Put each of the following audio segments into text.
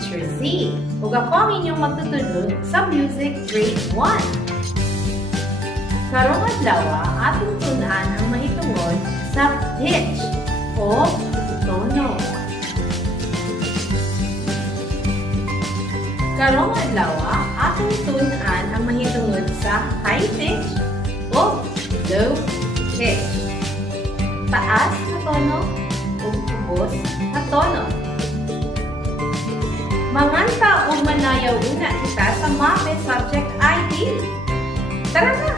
Teacher Z, ug ako ang inyong magtutudlo sa Music Grade 1. Karong adlaw ating tun-an ang mahitungod sa pitch o tono. Karong adlaw ating tun-an ang mahitungod sa high pitch o low pitch. Taas na tono o ubos na tono. Manganta o manayaw una kita sa MAPE Subject ID. Tara na!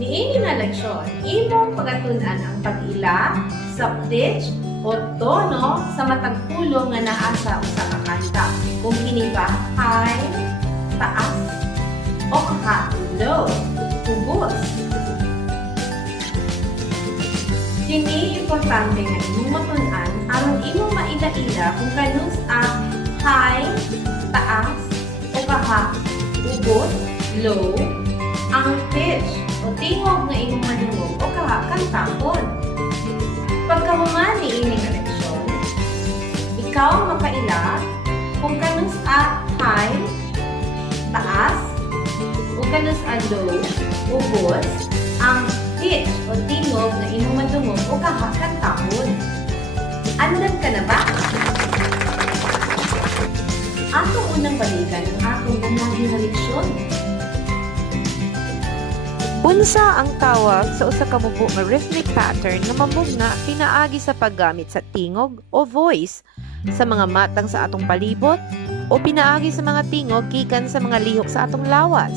Niini na leksyon, imong pagatunan ang pag-ila sa pitch o tono sa matag pulong nga naa sa usa ka kanta. Kung kini ba high, taas, o kaha low, ubos. Kini importante nga imong matun-an aron imong maila-ila kung kanus ang high, taas, o kaha ubos, low, ang pitch o tingog nga imong manungog o kantahon. Pagkahuman ni ining leksyon, ikaw makaila kung kanus a high, taas, o kanus a low, ubos, ang pitch o tingog nga imong manungog o kantahon. Andan ka na ba? Atong unang balikan ang atong nangyari na leksyon. Unsa ang tawag sa usa ka mubo nga rhythmic pattern nga mamugna pinaagi sa paggamit sa tingog o voice sa mga matang sa atong palibot o pinaagi sa mga tingog gikan sa mga lihok sa atong lawas.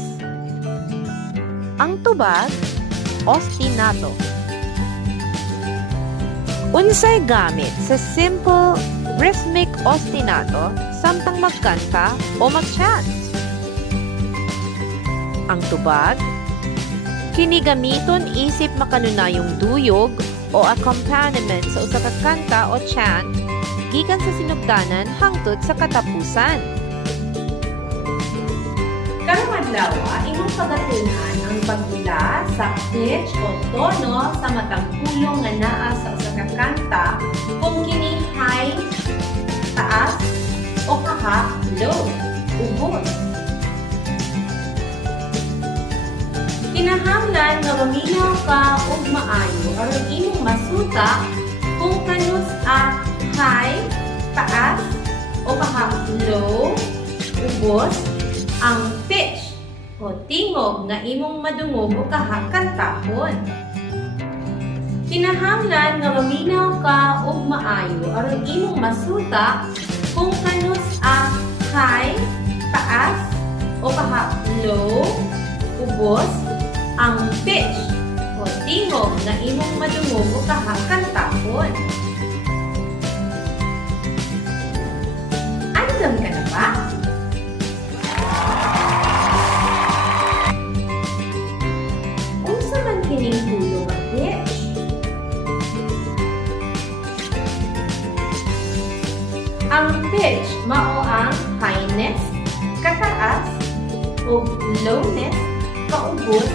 Ang tubag, ostinato. Unsay gamit sa simple rhythmic ostinato samtang magkanta o mag-chant? Ang tubag, kini gamiton isip makanunayong duyog o accompaniment sa usa ka kanta o chant gikan sa sinugdanan hangtod sa katapusan. Karong adlaw, imong pagatunan ang pag-ila sa pitch o tono sa matang pulong nga naa sa usa ka kanta kung kini high, taas, o kaha low, ubos. Kinahanglan nga maminaw ka ug maayo aron imong masuta kung kanus a high, taas, o kaha low, ubos, ang pitch o tingog nga imong madungog o kaha kantahon. Kinahanglan nga maminaw ka ug maayo aron imong masuta kung kanus a high, taas, o kaha low, ubos, ang pitch o tingog nga imong madungog o kaha kantahon. Andam ka na ba? Unsa man kining tulong ang pitch? Ang pitch mao ang highness, kataas, o lowness, kaubos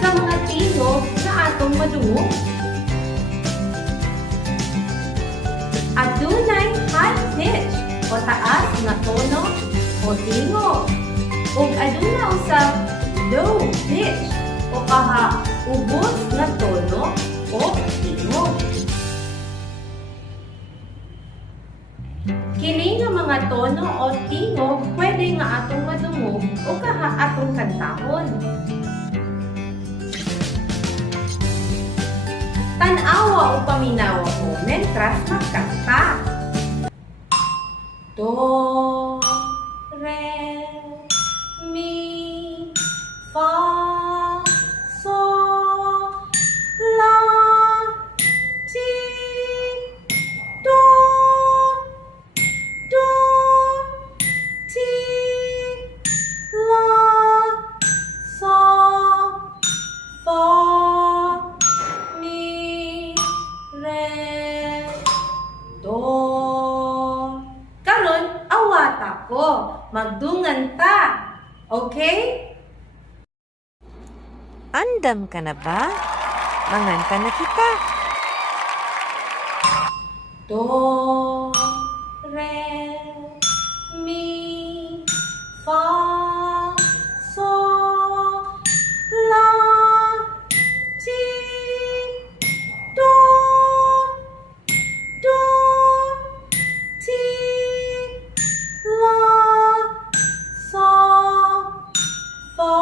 sa mga tingog na atong madungog. Adunay high pitch o taas na tono o tingog. Ug aduna usab low pitch o ubos na tono o tingog. Kini nga mga tono o tingog pwede nga atong madungog o atong kantahon. Tanawa o paminawa mo mentras magkanta. Do, re, mi, fa, sol, la, ti, do, do, ti, la, sol, fa, mi, re, do. Karon awat ako, magdungan ta. Okay? Andam ka na ba? Manganta na kita. Do, re, mi, fa, sol, la, ti, do, do, ti, la, sol, fa,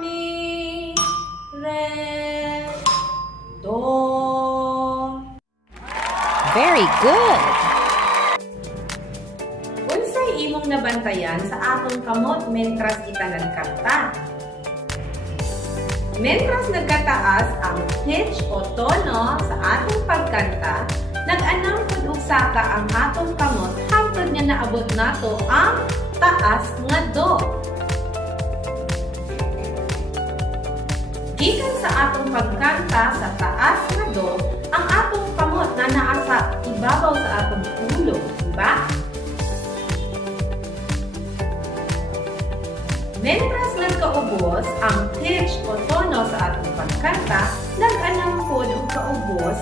mi, re, do. Very good! Unsay imong nabantayan sa atong kamot mentras kita nagkanta? Mentras nagkataas ang pitch o tono sa atong pagkanta, nag-anang pud og saka ang atong kamot hangtod nga naabot nato ang taas nga do. Gikan sa atong pagkanta sa taas nga do, ang atong kamot na naa sa ibabaw sa atong ulo, diba? Mentras nagkaubos ang pitch o tono sa atong pagkanta, nag-anang pod og kaubos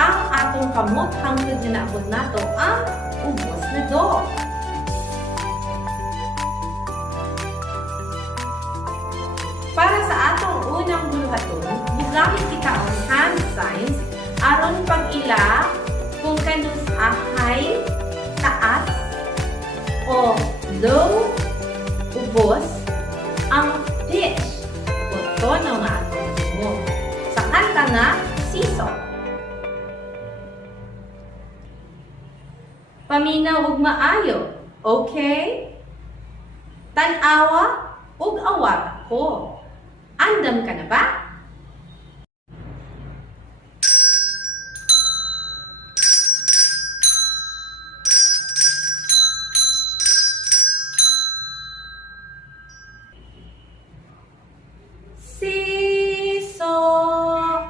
ang atong kamot hangtod nga naabot nato ang ubos na do. Para sa atong unang buluhaton, bugamit kita ang hand signs aron pag-ila kung kanus high, taas, o low, ubos, ang pitch o tono nga atong mo. Sa kanta nga, season. Paminaw ug maayo, okay? Tan-awa ug awat ko. Andam ka na ba? Seesaw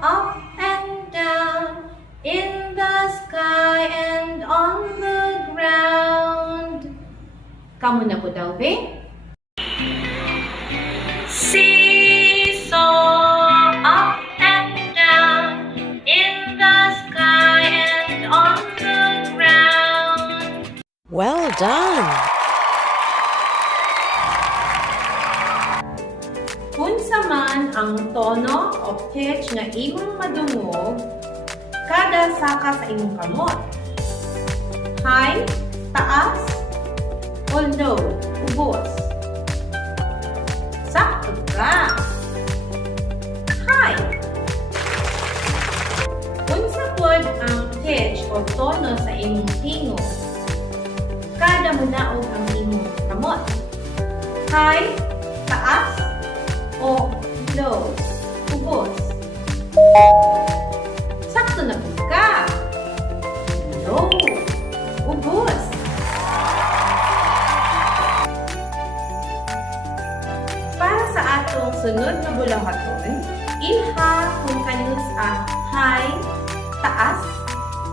up and down in the sky and on the ground. Kamu na po daw, be? Seesaw up and down in the sky and on the ground. Well done! Unsa man ang tono o pitch nga imong madungog kada saka sa imong kamot. High, taas, o low, ubos. Sakto ka. High. Unsa pod ang pitch o tono sa imong tingog kada munaog ang imong kamot. High, taas, o low, ubos. Sakto na po ka. Low, ubos. Para sa atong sunod na bulahaton, ilha kung kanus high, taas,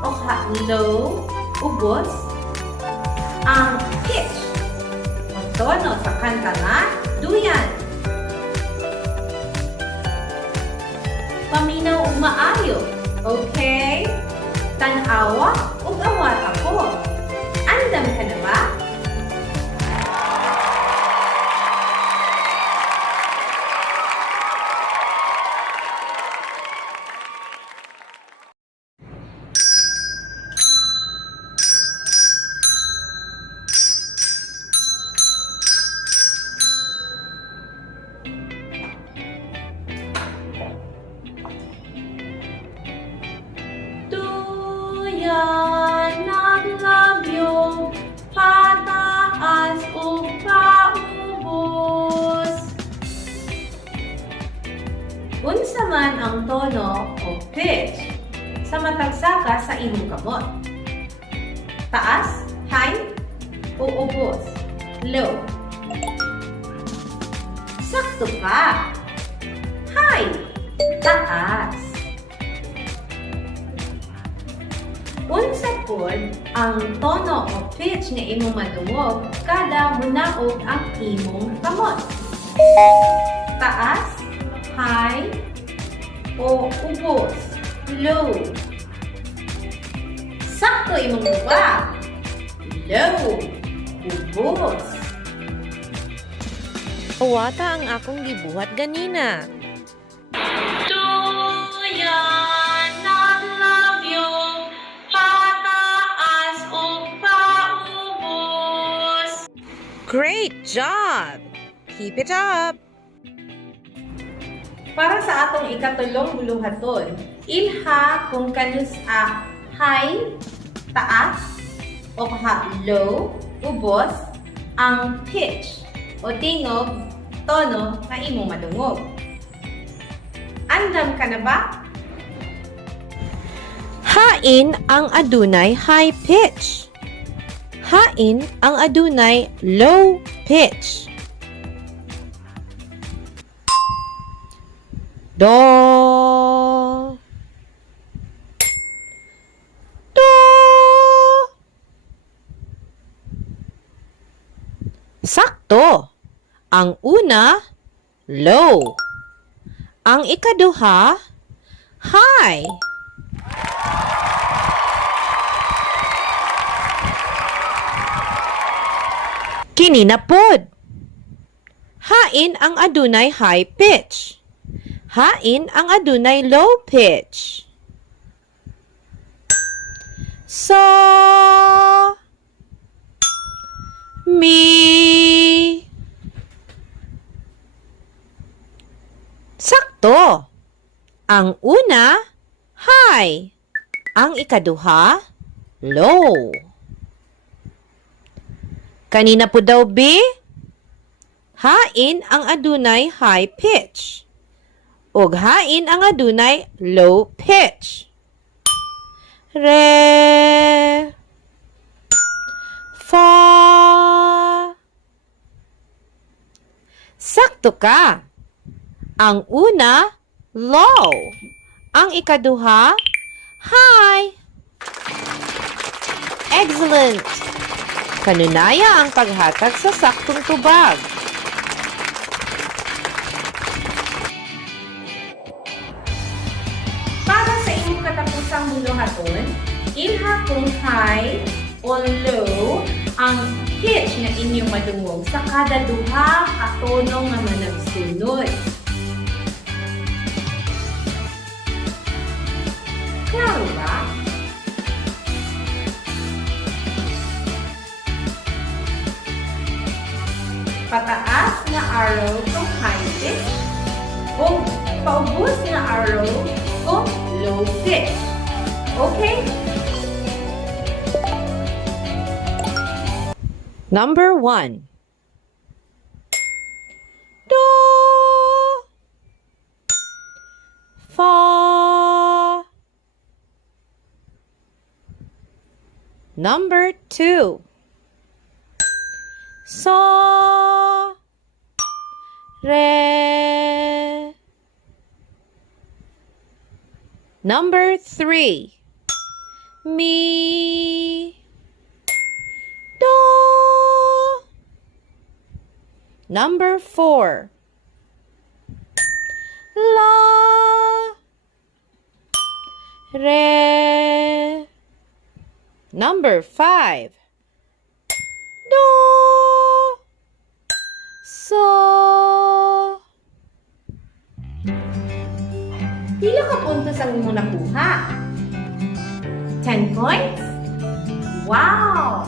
o low, ubos ang pitch o tono sa kanta nga duyan. Paminaw ug maayo, okay? Tan-awa ug awat ako. Andam ka na ba? Duyan ng labyong pataas o paubos. Unsa man ang tono o pitch sa matagsaka sa imong kamot? Taas, high, o ubos, low? Sakto ka! High, taas. Unsa pod ang tono o pitch nga imong madungog kada munaog ang imong kamot? Taas, high, o ubos, low? Sakto imong duwa. Low, ubos. Uwata ang akong gibuhat ganina. Duyan ng labyong pataas o paubos. Great job! Keep it up! Para sa atong ikatulong buluhaton, ilha kung kanus a high, taas, o kaha low, ubos, ang pitch o tingog, tono na imong madungog. Andam ka na ba? Hain ang adunay high pitch. Hain ang adunay low pitch. Do. Do. Sakto. Ang una, low. Ang ikaduha, high. Kini na pod. Hain ang adunay high pitch. Hain ang adunay low pitch. So, mi. Sakto. Ang una, high. Ang ikaduha, low. Kanina po daw, B? Hain ang adunay high pitch. Ug hain ang adunay low pitch. Re. Fa. Sakto ka. Ang una, low. Ang ikaduha, high. Excellent! Kanunaya ang paghatag sa saktong tubag. Para sa imong katapusang buluhaton, ilha kung high o low ang pitch na inyong madungog sa kada duha ka tono nga managsunod. Klaro ba? Pataas na arrow kung high pitch o paubos na arrow kung low pitch. Okay? Number 1. Do. Fa. Number 2. So. Re. Number 3. Mi. Number 4. La, re. Number 5. Do, so. Pila ka puntos ang imong nakuha? 10 points? Wow!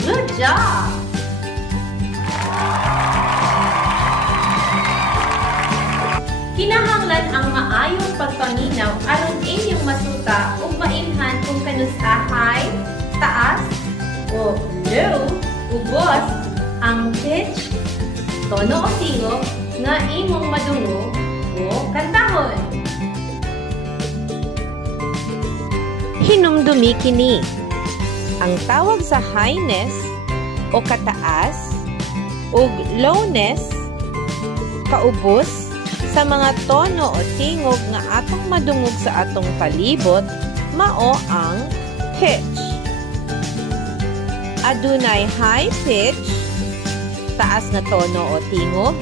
Good job! Kinahanglan ang maayong pagpaminaw aron inyong masuta ug mailhan kung kanus high, taas, o low, ubos ang pitch, tono o tingog nga imong madungog o kantahon. Hinumdumi kini. Ang tawag sa highness o kataas ug lowness kaubos sa mga tono o tingog nga atong madungog sa atong palibot mao ang pitch. Adunay high pitch, taas nga tono o tingog,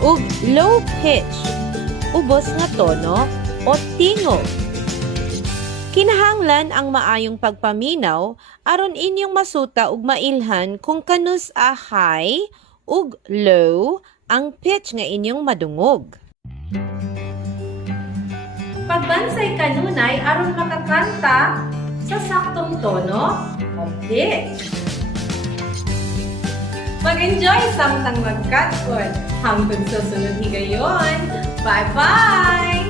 ug low pitch, ubos nga tono o tingog. Kinahanglan ang maayong pagpaminaw aron inyong masuta ug mailhan kung kanus a high ug low ang pitch nga inyong madungog. Pagbansay kanunay aron makakanta sa saktong tono o pitch. Mag-enjoy samtang magkatkod. Hangtod sa sunod higayon. Bye-bye!